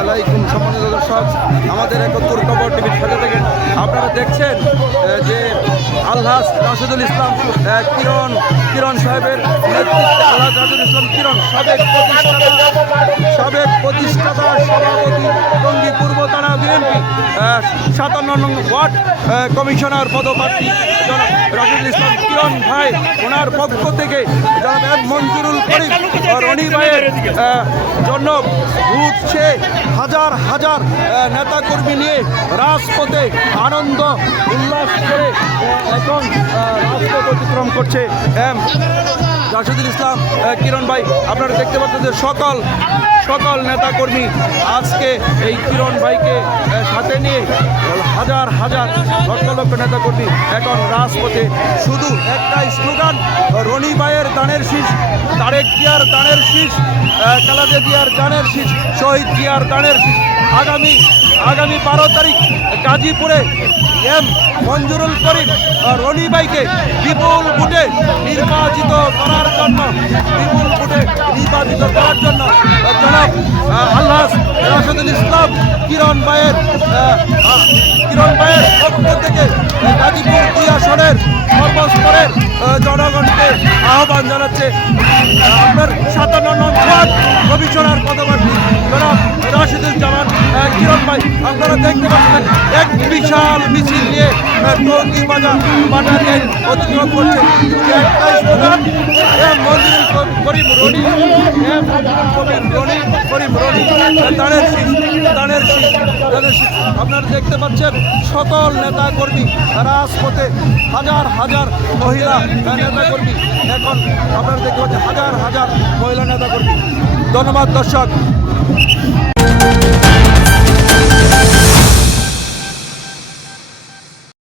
আলাইকুম, সম্মানিত দর্শক। আমাদের একত্তর খবর টিভির সাথে থেকে আপনারা দেখছেন যে আল্লাহ রাশেদুল ইসলাম কিরণ কিরণ সাহেবের নেতৃত্বে আল্লাহ রাশেদুল ইসলাম, কিরণ সাবেক প্রতিষ্ঠাতা সাবেক প্রতিষ্ঠাতা, সভাপতি, টঙ্গিপুর সাতান্ন নং ওয়ার্ড কমিশনার পদপ্রার্থী জনাব রাশেদুল ইসলাম কিরণ ভাই, ওনার পক্ষ থেকে জনাব এম মঞ্জুরুল করিম রনি ভাইয়ের জন্য উঠছে হাজার হাজার নেতাকর্মী নিয়ে রাজপথে আনন্দ, উল্লাস করে এখন রাজপথ অতিক্রম করছে এম রাশেদুল ইসলাম কিরণ ভাই, আপনারা দেখতে পাচ্ছেন যে সকল সকল নেতাকর্মী আজকে এই কিরণ ভাইকে সাথে নিয়ে হাজার হাজার লক্ষ লক্ষ নেতাকর্মী এখন রাজপথে। শুধু একটাই স্লোগান, রনি ভাইয়ের দানের শীষ, তারেক কিয়ার দানের শীষ আহ, কালাদে জিয়ার দানের শীষ শহীদ জিয়ার দানের শীষ। আগামী আগামী বারো তারিখ গাজীপুরে এম মঞ্জুরুল করিম রনি ভাইকে বিপুল ভোটে নির্বাচিত করার জন্য বিপুল ভোটে নির্বাচিত করার জন্য জনাব আল্লাহ রাশেদুল ইসলাম কিরণ আহ, কিরণ ভাইয়ের পক্ষ থেকে গাজীপুর দুই আসনের সর্বস্তরের জনগণকে আহ্বান জানাচ্ছে। আপনার সাতান্ন কমিশনার পদপ্রার্থী জনাব রাশিদুল জামান কিরণ ভাই, আপনারা দেখতে পাচ্ছেন এক বিশাল মিছিল নিয়ে টঙ্গী বাজার বাটারিয়ায় অতিক্রম করছে। আপনারা দেখতে পাচ্ছেন সকল নেতা কর্মী রাজপথে হাজার হাজার মহিলা নেতা কর্মী এখন আপনারা দেখতে পাচ্ছেন হাজার হাজার মহিলা নেতা কর্মী ধন্যবাদ দর্শক।